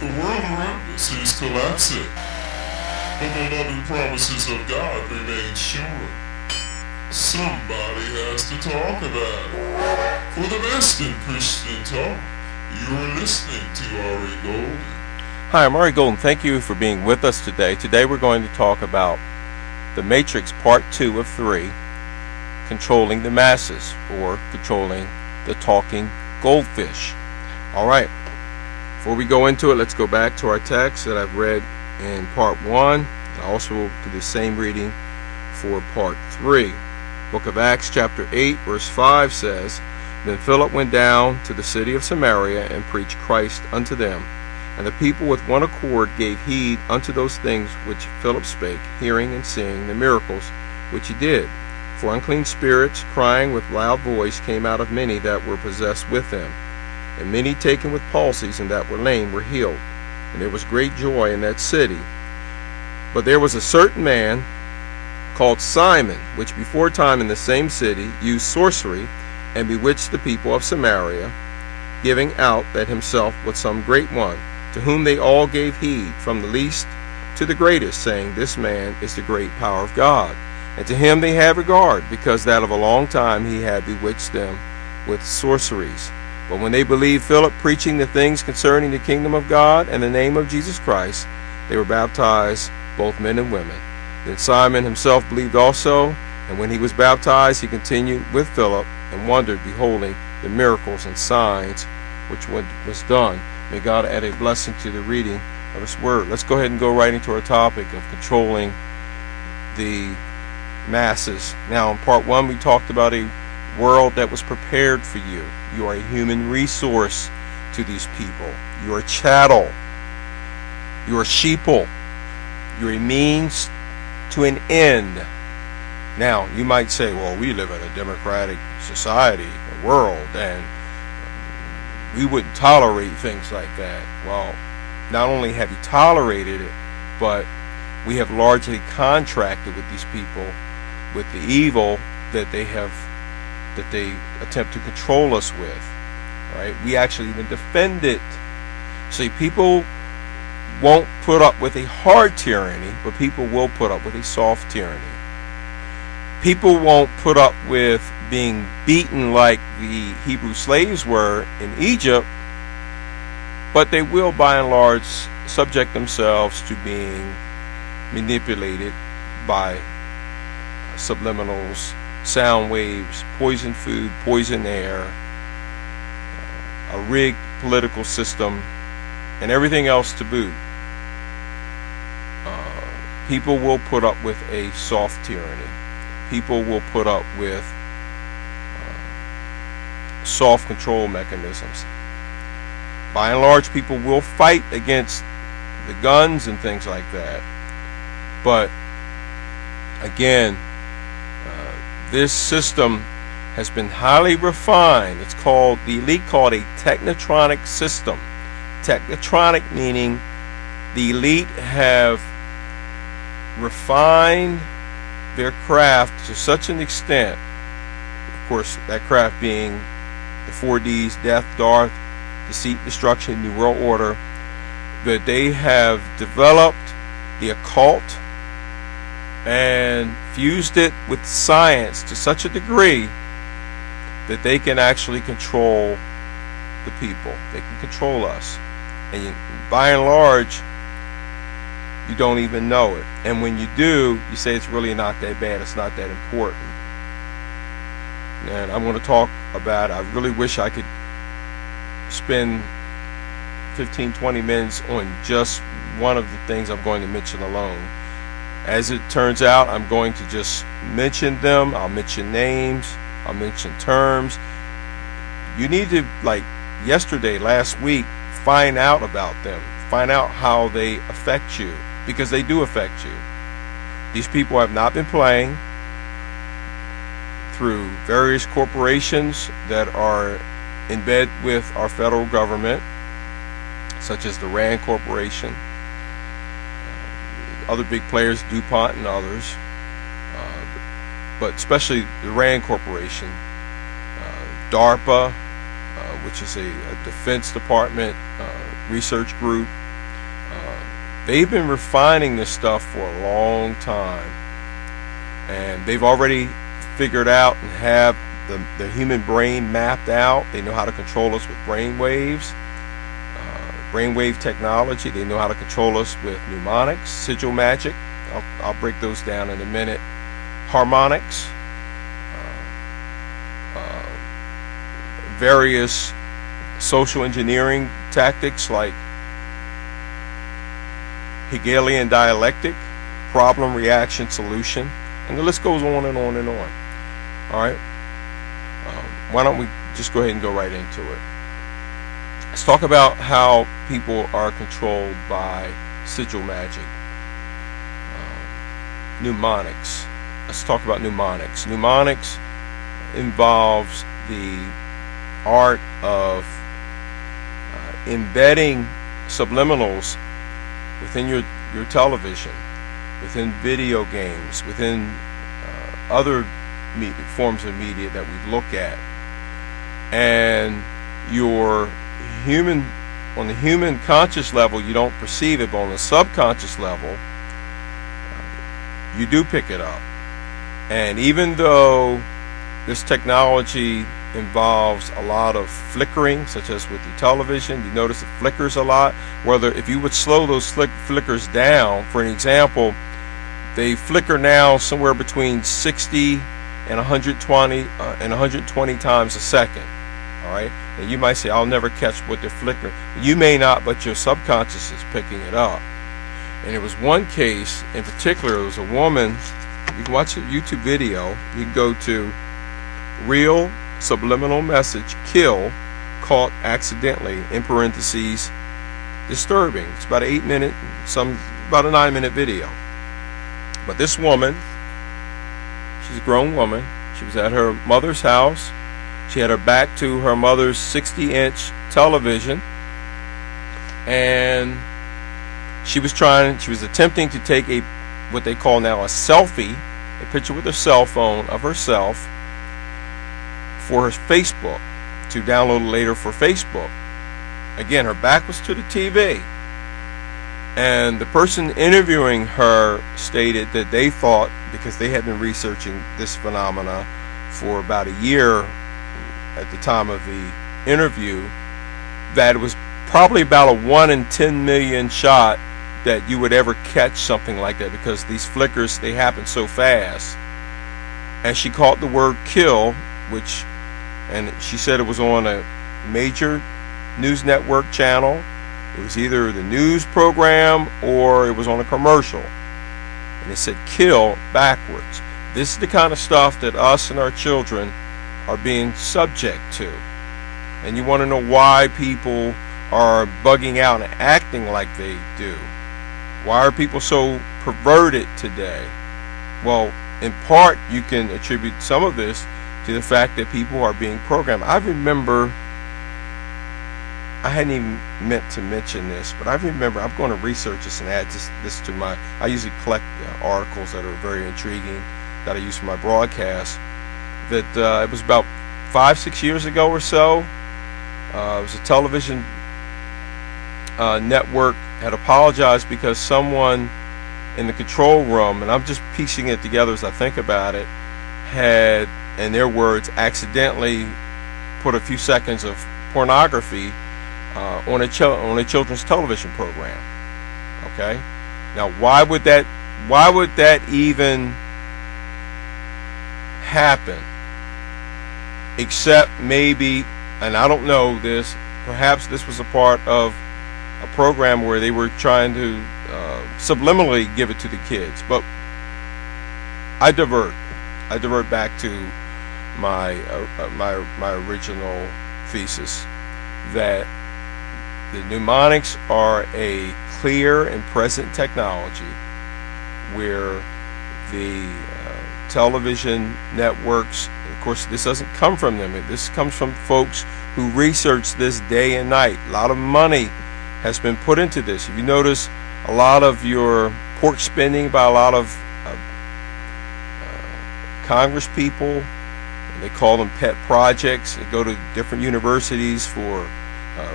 The world around us is collapsing, but the loving promises of God remain sure. Somebody has to talk about it. For the best in Christian talk, you're listening to Ari Golden. Hi, I'm Ari Golden. Thank you for being with us today. Today we're going to talk about The Matrix Part 2 of 3, Controlling the Masses, or Controlling the Talking Goldfish. Alright, before we go into it, let's go back to our text that I've read in Part 1, and also do the same reading for Part 3. Book of Acts chapter 8 verse 5 says, Then Philip went down to the city of Samaria and preached Christ unto them. And the people with one accord gave heed unto those things which Philip spake, hearing and seeing the miracles which he did. For unclean spirits, crying with loud voice, came out of many that were possessed with them. And many taken with palsies and that were lame were healed. And there was great joy in that city. But there was a certain man called Simon, which before time in the same city used sorcery, and bewitched the people of Samaria, giving out that himself was some great one, to whom they all gave heed, from the least to the greatest, saying, This man is the great power of God. And to him they had regard, because that of a long time he had bewitched them with sorceries. But when they believed Philip preaching the things concerning the kingdom of God and the name of Jesus Christ, they were baptized, both men and women. Then Simon himself believed also, and when he was baptized, he continued with Philip, and wondered, beholding the miracles and signs which was done. May God add a blessing to the reading of His Word. Let's go ahead and go right into our topic of controlling the masses. Now, in Part 1, we talked about a world that was prepared for you. You are a human resource to these people. You are chattel. You are sheeple. You're a means to an end. Now, you might say, well, we live in a democratic society, a world, and we wouldn't tolerate things like that. Well, not only have you tolerated it, but we have largely contracted with these people with the evil that they attempt to control us with. Right? We actually even defend it. See, people won't put up with a hard tyranny, but people will put up with a soft tyranny. People won't put up with being beaten like the Hebrew slaves were in Egypt, but they will by and large subject themselves to being manipulated by subliminals, sound waves, poison food, poison air, a rigged political system, and everything else to boot. People will put up with a soft tyranny. People will put up with soft control mechanisms. By and large, people will fight against the guns and things like that. But again, this system has been highly refined. It's called, the elite called a technotronic system. Technotronic meaning the elite have refined their craft to such an extent, of course, that craft being the 4Ds, death, dearth, deceit, destruction, new world order, that they have developed the occult and fused it with science to such a degree that they can actually control the people. They can control us. And by and large, you don't even know it. And when you do, you say it's really not that bad, it's not that important. And I'm going to talk about it. I really wish I could spend 15-20 minutes on just one of the things I'm going to mention alone. As it turns out, I'm going to just mention them. I'll mention names, I'll mention terms. You need to, like yesterday, last week, find out about them. Find out how they affect you, because they do affect you. These people have not been playing. Through various corporations that are in bed with our federal government, such as the RAND Corporation, other big players, DuPont and others, but especially the RAND Corporation, DARPA, which is a Defense Department research group, they've been refining this stuff for a long time, and they've already figured out and have the human brain mapped out. They know how to control us with brain waves, brainwave technology. They know how to control us with mnemonics, sigil magic. I'll break those down in a minute. Harmonics, various social engineering tactics like Hegelian dialectic, problem, reaction, solution, and the list goes on and on and on. All right. Why don't we just go ahead and go right into it? Let's talk about how people are controlled by sigil magic. Mnemonics. Let's talk about mnemonics. Mnemonics involves the art of embedding subliminals within your television, within video games, within other forms of media that we look at. And your human, on the human conscious level, you don't perceive it, but on the subconscious level, you do pick it up. And even though this technology involves a lot of flickering, such as with your television, you notice it flickers a lot. Whether if you would slow those flickers down, for an example, they flicker now somewhere between 60 and 120 times a second. All right, and you might say, I'll never catch what they're flickering. You may not, but your subconscious is picking it up. And there was one case in particular. It was a woman. You can watch a YouTube video. You can go to real subliminal message kill caught accidentally, in parentheses, disturbing. It's about an 8-minute, about a 9-minute video. But this woman, she's a grown woman. She was at her mother's house. She had her back to her mother's 60-inch television, and she was attempting to take what they call now a selfie, a picture with her cell phone of herself for her Facebook, to download later for Facebook. Again, her back was to the TV. And the person interviewing her stated that they thought, because they had been researching this phenomena for about a year at the time of the interview, that it was probably about a 1 in 10 million shot that you would ever catch something like that, because these flickers, they happen so fast. And she caught the word kill, and she said it was on a major news network channel. It was either the news program or it was on a commercial. And it said kill backwards. This is the kind of stuff that us and our children are being subject to. And you want to know why people are bugging out and acting like they do. Why are people so perverted today? Well, in part, you can attribute some of this to the fact that people are being programmed. I remember, I hadn't even meant to mention this, but I remember, I'm going to research this and add this to I usually collect articles that are very intriguing that I use for my broadcast. That it was about 5-6 years ago or so. It was a television network had apologized because someone in the control room, and I'm just piecing it together as I think about it, had, in their words, accidentally put a few seconds of pornography on a children's television program. Okay, now why would that even happen? Except maybe, and I don't know this, perhaps this was a part of a program where they were trying to subliminally give it to the kids. But I divert back to my original thesis that the mnemonics are a clear and present technology where the television networks, of course this doesn't come from them, this comes from folks who research this day and night. A lot of money has been put into this. If you notice, a lot of your pork spending by a lot of Congress people, and they call them pet projects. They go to different universities for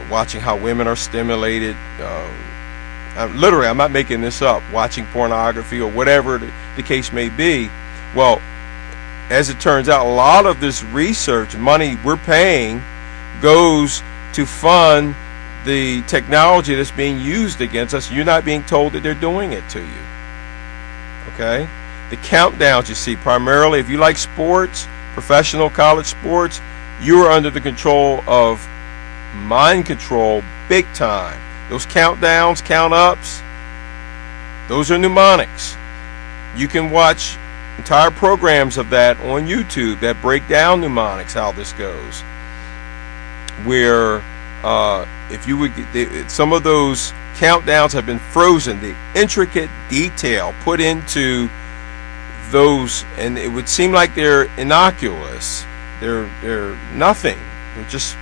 watching how women are stimulated, literally, I'm not making this up, watching pornography or whatever the case may be. Well, as it turns out, a lot of this research money we're paying goes to fund the technology that's being used against us. You're not being told that they're doing it to you. Okay? The countdowns you see, primarily, if you like sports, professional college sports, you are under the control of mind control big time. Those countdowns, count-ups, those are mnemonics. You can watch entire programs of that on YouTube that break down mnemonics, how this goes. Where if you would, some of those countdowns have been frozen, the intricate detail put into those, and it would seem like they're innocuous. They're nothing. They're just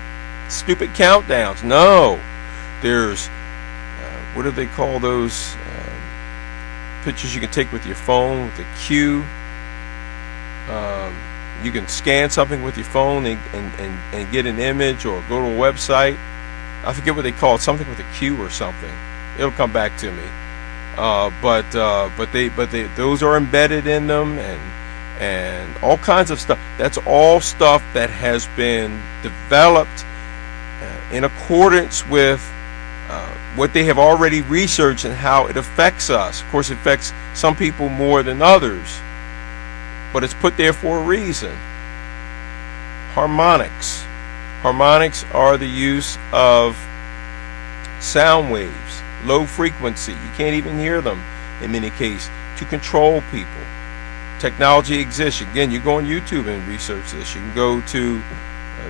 stupid countdowns. No, there's what do they call those pictures you can take with your phone with the cue? You can scan something with your phone and get an image, or go to a website. I forget what they call it, something with a cue or something. It'll come back to me. But those are embedded in them, and all kinds of stuff. That's all stuff that has been developed in accordance with what they have already researched and how it affects us. Of course, it affects some people more than others, but it's put there for a reason. Harmonics. Harmonics are the use of sound waves, low frequency. You can't even hear them in many cases, to control people. Technology exists. Again, you go on YouTube and research this. You can go to,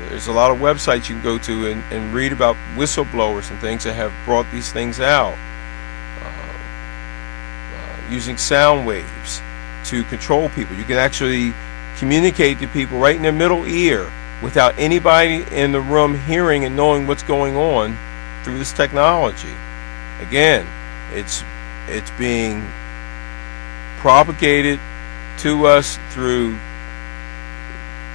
there's a lot of websites you can go to and read about whistleblowers and things that have brought these things out. Using sound waves to control people. You can actually communicate to people right in their middle ear without anybody in the room hearing and knowing what's going on through this technology. Again, it's being propagated to us through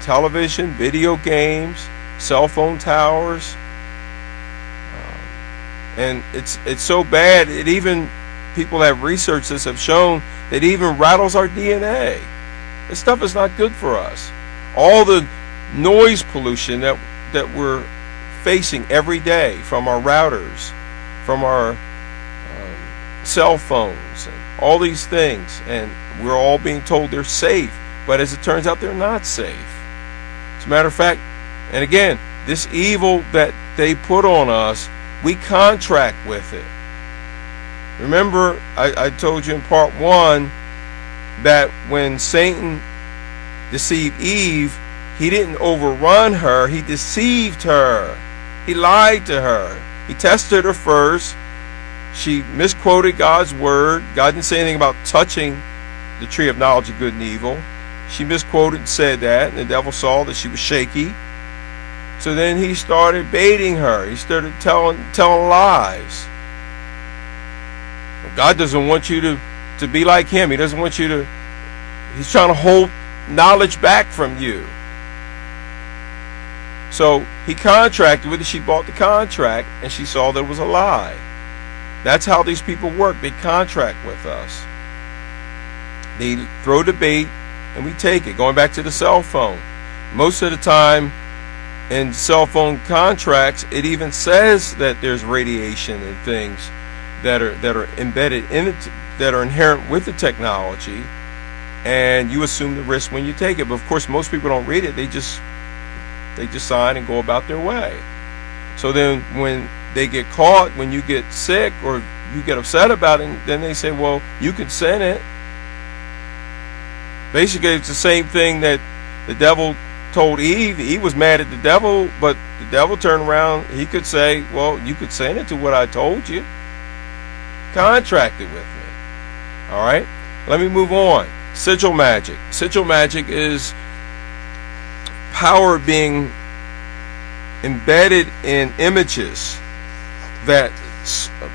television, video games, cell phone towers, and it's so bad. It even, people that have researched this have shown that it even rattles our DNA. This stuff is not good for us. All the noise pollution that we're facing every day from our routers, from our cell phones, and all these things, and we're all being told they're safe, but as it turns out, they're not safe. As a matter of fact, and again, this evil that they put on us, we contract with it. Remember, I told you in part 1 that when Satan deceived Eve, he didn't overrun her, he deceived her. He lied to her. He tested her first. She misquoted God's word. God didn't say anything about touching the tree of knowledge of good and evil. She misquoted and said that, and the devil saw that she was shaky. So then he started baiting her. He started telling lies. God doesn't want you to be like him. He doesn't want you to, he's trying to hold knowledge back from you. So he contracted with her. She bought the contract, and she saw that it was a lie. That's how these people work. They contract with us. They throw the bait, and we take it. Going back to the cell phone. Most of the time in cell phone contracts, it even says that there's radiation and things that are embedded in it, that are inherent with the technology, and you assume the risk when you take it. But of course, most people don't read it. They just sign and go about their way. So then when they get caught, when you get sick or you get upset about it, then they say, well, you consent it. Basically, it's the same thing that the devil told Eve. Eve was mad at the devil, but the devil turned around. He could say, well, you consented to what I told you. Contracted with me. All right? Let me move on. Sigil magic. Sigil magic is power being embedded in images that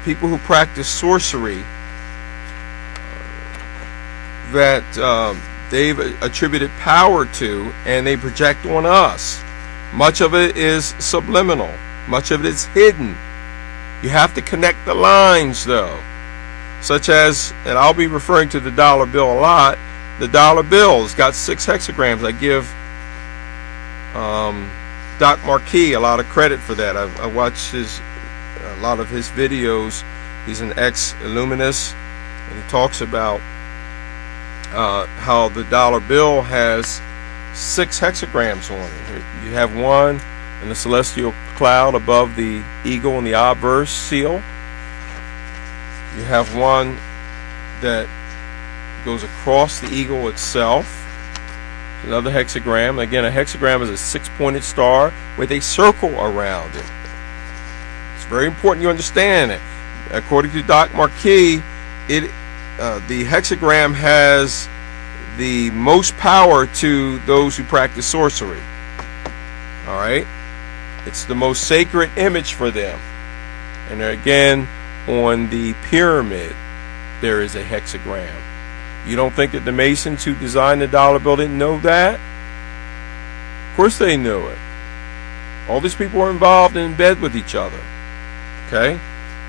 people who practice sorcery, that they've attributed power to, and they project on us. Much of it is subliminal. Much of it is hidden. You have to connect the lines, though. such as, and I'll be referring to the dollar bill a lot, the dollar bill has got 6 hexagrams. I give Doc Marquis a lot of credit for that. I watched a lot of his videos. He's an ex-Illuminist, and he talks about how the dollar bill has 6 hexagrams on it. You have one in the celestial cloud above the eagle and the obverse seal. You have one that goes across the eagle itself. Another hexagram. Again, a hexagram is a 6-pointed star with a circle around it. It's very important you understand it. According to Doc Marquis, the hexagram has the most power to those who practice sorcery. All right? It's the most sacred image for them. And again, on the pyramid, there is a hexagram. You don't think that the Masons who designed the dollar bill didn't know that? Of course they knew it. All these people were involved in bed with each other. Okay?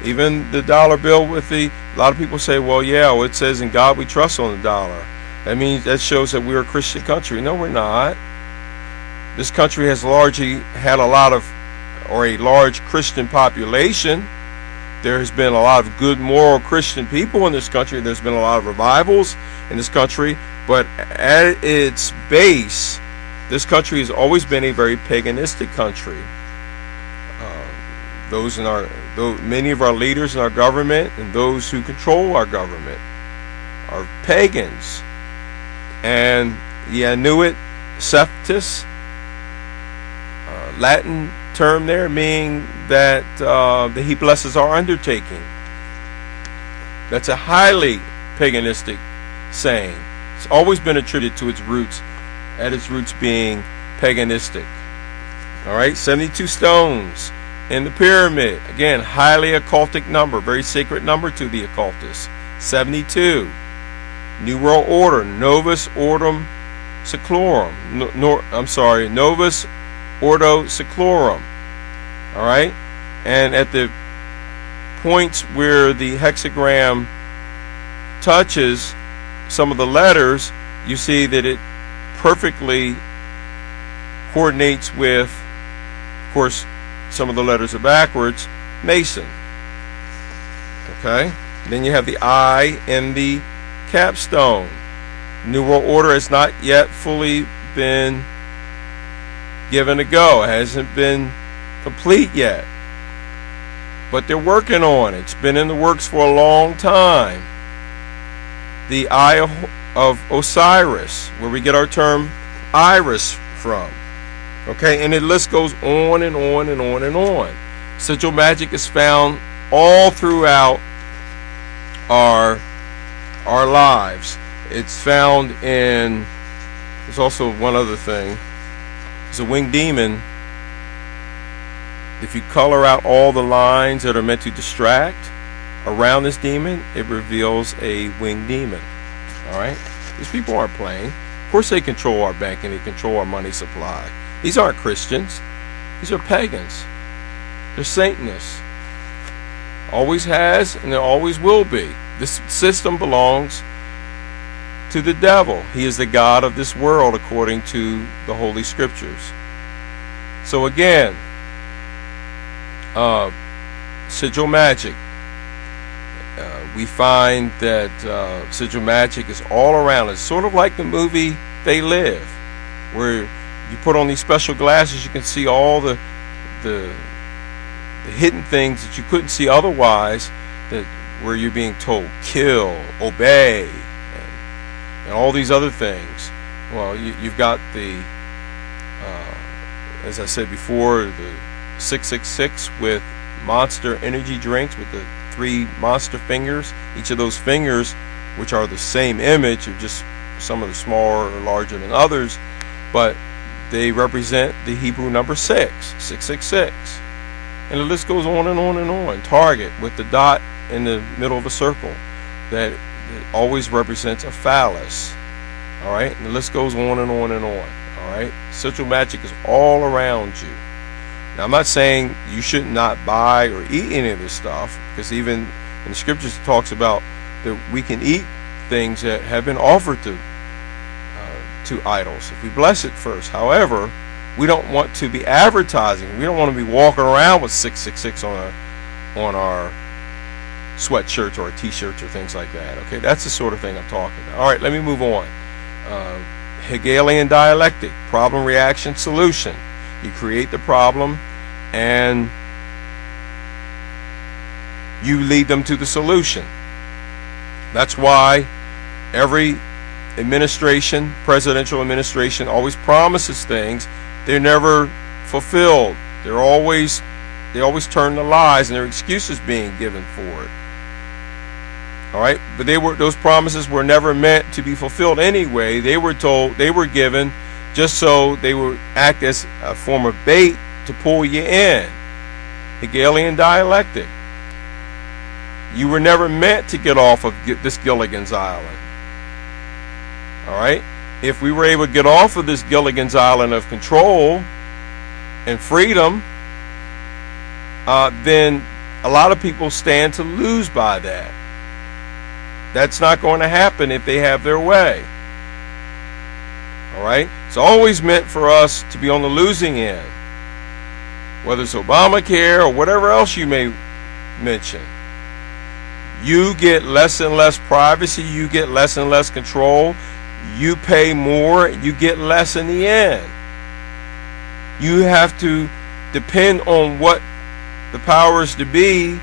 Even the dollar bill with a lot of people say, well, yeah, well, it says in God we trust on the dollar. That means that shows that we're a Christian country. No, we're not. This country has largely had a large Christian population. There has been a lot of good moral Christian people in this country. There's been a lot of revivals in this country. But at its base, this country has always been a very paganistic country. Many of our leaders in our government and those who control our government are pagans. And yeah, Nuit Septus, Latin term there, meaning that he blesses our undertaking. That's a highly paganistic saying. It's always been attributed to its roots being paganistic. All right, 72 stones in the pyramid. Again, highly occultic number, very sacred number to the occultists. 72. New World Order, Novus Ordo Seclorum. Novus Ordo Seclorum. All right, and at the points where the hexagram touches some of the letters, you see that it perfectly coordinates with, of course, some of the letters are backwards, Mason. Okay, then you have the I in the capstone. New World Order has not yet fully been given a go. It hasn't been complete yet, but they're working on it. It's been in the works for a long time. The Eye of Osiris, where we get our term iris from. Okay, and the list goes on and on and on and on. Sigil magic is found all throughout our lives. It's found in, there's also one other thing. There's a winged demon. If you color out all the lines that are meant to distract around this demon, it reveals a winged demon. All right? These people aren't playing. Of course they control our bank and they control our money supply. These aren't Christians. These are pagans. They're Satanists. Always has and there always will be. This system belongs to the devil. He is the god of this world according to the Holy Scriptures. So again, sigil magic. We find that sigil magic is all around. It's sort of like the movie They Live, where you put on these special glasses, you can see all the hidden things that you couldn't see otherwise, that where you're being told kill, obey, and all these other things. Well, you've got the as I said before, the 666 with monster energy drinks with the 3 monster fingers. Each of those fingers, which are the same image, of just some of the smaller or larger than others, but they represent the Hebrew number 666. And the list goes on and on and on. Target with the dot in the middle of a circle that always represents a phallus. All right, and the list goes on and on and on. All right, sigil magic is all around you. Now, I'm not saying you should not buy or eat any of this stuff, because even in the scriptures it talks about that we can eat things that have been offered to idols if we bless it first. However, we don't want to be advertising. We don't want to be walking around with 666 on our sweatshirts or t-shirts or things like that. Okay, that's the sort of thing I'm talking about. All right, let me move on. Hegelian dialectic, problem, reaction, solution. You create the problem and you lead them to the solution. That's why every administration, presidential administration, always promises things. They're never fulfilled. They always turn to lies, and there are excuses being given for it. All right, but those promises were never meant to be fulfilled anyway. They were given just so they would act as a form of bait to pull you in. Hegelian dialectic. You were never meant to get off of this Gilligan's Island. All right? If we were able to get off of this Gilligan's Island of control and freedom, then a lot of people stand to lose by that. That's not going to happen if they have their way. All right? It's always meant for us to be on the losing end, whether it's Obamacare or whatever else you may mention. You get less and less privacy, you get less and less control, you pay more, you get less in the end. You have to depend on what the powers to be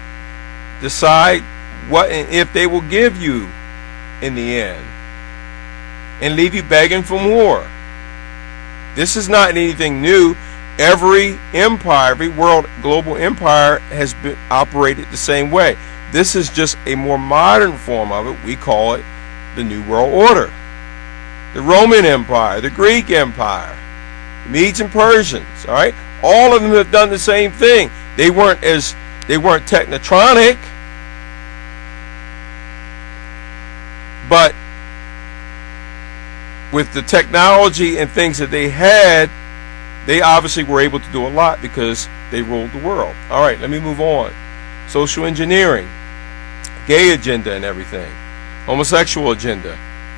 decide what and if they will give you in the end, and leave you begging for more. This is not anything new. Every empire, every world global empire has been operated the same way. This is just a more modern form of it. We call it the New World Order. The Roman Empire, the Greek Empire, the Medes and Persians, all right? All of them have done the same thing. They weren't technotronic, but with the technology and things that they had, they obviously were able to do a lot because they ruled the world. All right, let me move on. Social engineering, gay agenda and everything, homosexual agenda.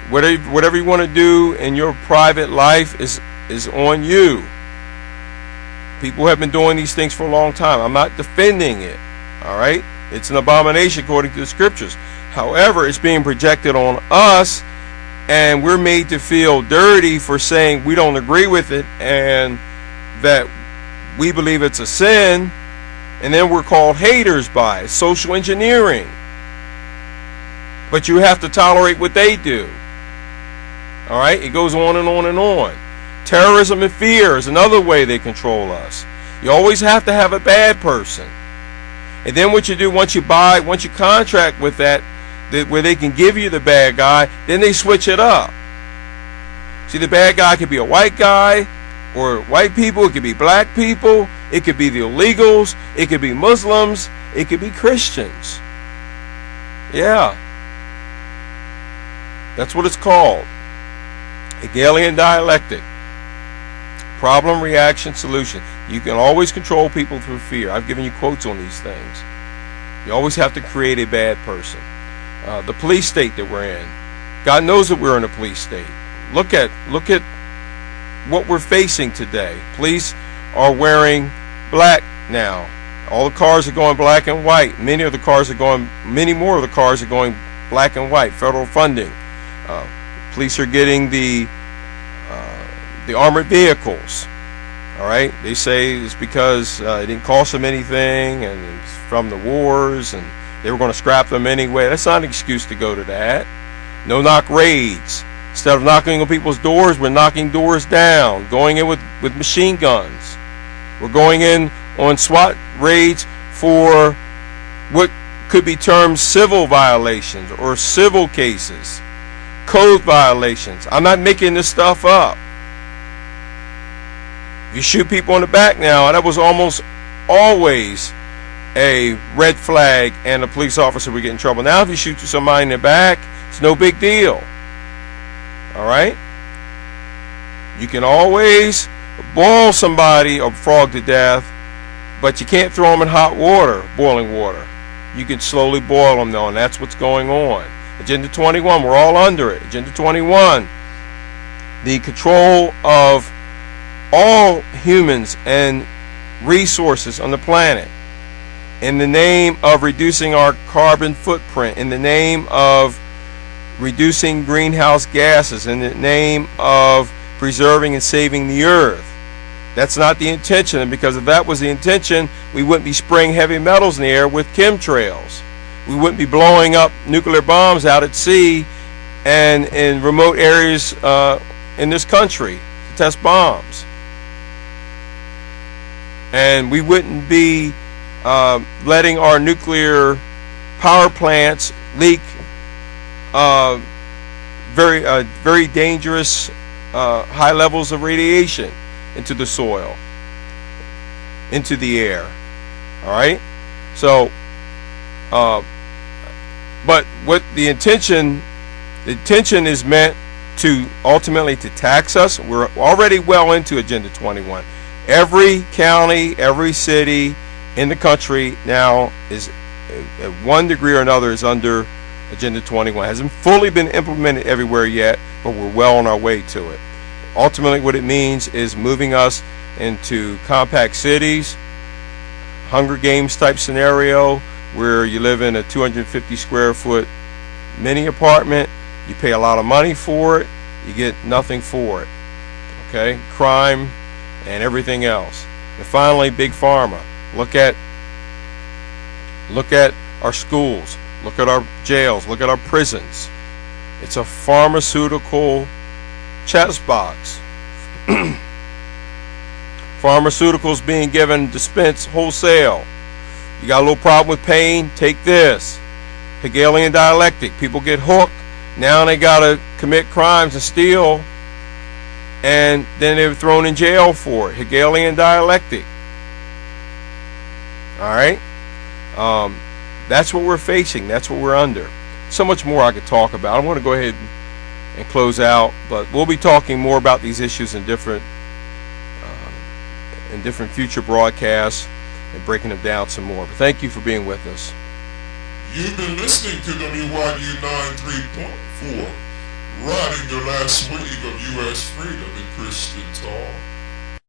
Whatever you want to do in your private life is on you. People have been doing these things for a long time. I'm not defending it. All right? It's an abomination according to the scriptures. However, it's being projected on us, and we're made to feel dirty for saying we don't agree with it and that we believe it's a sin, and then we're called haters by it. Social engineering. But you have to tolerate what they do. All right? It goes on and on and on. Terrorism and fear is another way they control us. You always have to have a bad person. And then what you do, once you contract with that, where they can give you the bad guy, then they switch it up. See, the bad guy could be a white guy or white people. It could be black people. It could be the illegals. It could be Muslims. It could be Christians. Yeah. That's what it's called. Hegelian dialectic. Problem, reaction, solution. You can always control people through fear. I've given you quotes on these things. You always have to create a bad person. The police state that we're in. God knows that we're in a police state. Look at what we're facing today. Police are wearing black now. All the cars are going black and white. Many more of the cars are going black and white. Federal funding. Police are getting the armored vehicles. All right, they say it's because it didn't cost them anything, and it's from the wars, and they were going to scrap them anyway. That's not an excuse to go to that. No knock raids. Instead of knocking on people's doors, we're knocking doors down, going in with machine guns. We're going in on SWAT raids for what could be termed civil violations or civil cases, code violations. I'm not making this stuff up. If you shoot people in the back now, that was almost always a red flag and a police officer would get in trouble. Now if you shoot somebody in the back, it's no big deal. All right? You can always boil somebody or frog to death, but you can't throw them in hot water, boiling water. You can slowly boil them though, and that's what's going on. Agenda 21, we're all under it. Agenda 21, the control of all humans and resources on the planet in the name of reducing our carbon footprint, in the name of reducing greenhouse gases, in the name of preserving and saving the earth. That's not the intention, and because if that was the intention, we wouldn't be spraying heavy metals in the air with chemtrails. We wouldn't be blowing up nuclear bombs out at sea and in remote areas in this country to test bombs. And we wouldn't be letting our nuclear power plants leak very dangerous high levels of radiation into the soil, into the air. All right? So, but what the intention is meant to ultimately to tax us. We're already well into Agenda 21. Every county, every city in the country now is, at one degree or another, is under Agenda 21. It hasn't fully been implemented everywhere yet, but we're well on our way to it. Ultimately, what it means is moving us into compact cities, Hunger Games type scenario, where you live in a 250 square foot mini apartment, you pay a lot of money for it, you get nothing for it. Okay? Crime and everything else. And finally, Big Pharma. Look at our schools, look at our jails, look at our prisons. It's a pharmaceutical chess box. Pharmaceuticals being given, dispensed wholesale. You got a little problem with pain, take this. Hegelian dialectic. People get hooked. Now they got to commit crimes and steal, and then they're thrown in jail for it. Hegelian dialectic. All right? That's what we're facing. That's what we're under. So much more I could talk about. I want to go ahead and close out, but we'll be talking more about these issues in different future broadcasts and breaking them down some more. But thank you for being with us. You've been listening to WYU 93.4, riding the last wave of U.S. freedom and Christian talk.